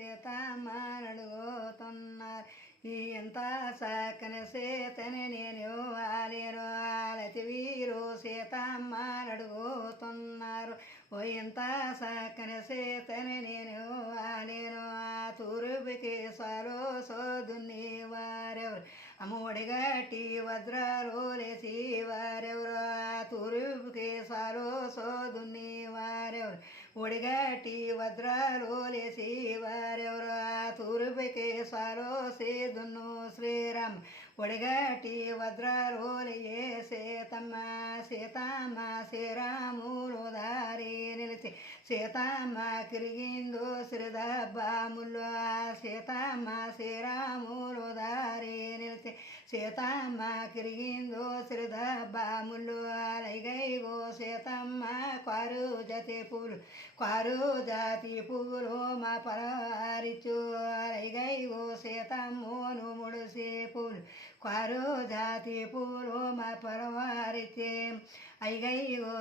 సీతమ్మనడుగుతున్నారు. ఈ ఎంత చక్కని సీతని నేను ఇవ్వలేను అలతి వీరు సీతమ్మనడుగుతున్నారు. ఓ ఎంత చక్కని సీతని నేను ఇవ్వలేను తూర్పుకి సాలో సోదుని వారెవరు అమ్మఒడిగట్టి వజ్రాలు లేచి వారెవరు తూర్పుకి సాలో సోదుని వారెవరు ఒడిగట్టి వజ్రాలు లేచి వారెవరు తూర్పుకి సాలో సేదును శ్రీరామ్ ఒడిగట్టి వజ్రాలు లేయే సీతమ్మ సీతమ్మ శ్రీరాములు దారి నిలిచి సీతమ్మ కిరిగిందో శ్రీదబ్బాములు సీతమ్మ శ్రీరాములు దారి నిలిచి సీతమ్మ కిరిగిందో శ్రీదబ్బాములు అలైగైగో సీతమ్మ క్వారు జాతి పూలు మా పరారిచు అలైగైగో సీతమ్మోను ముడిసి పూలు క్వారు జాతి పూలు మా పరవారిచే ఐగైగో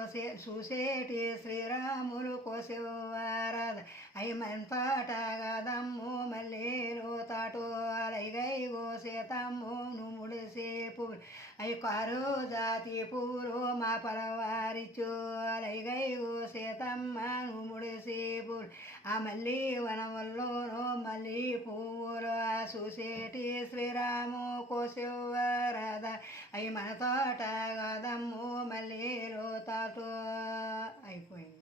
చూసేటి శ్రీరాములు కోసేవారాద ఐమంతటగదమ్ము మల్లేలో తాటు అలైగైగో సీతమ్మోను ముడిసి పూలు అయి కారు జాతి పూలు మా పరవారిచు అలైగైగో సీతమ్మను ముడిసి పూలు ఆ మల్లి వనవల్లోనూ మల్లి పువ్వులు చూసేటి శ్రీరాము కోసేవారాద అయి మన తోట గదమ్ము మల్లేలో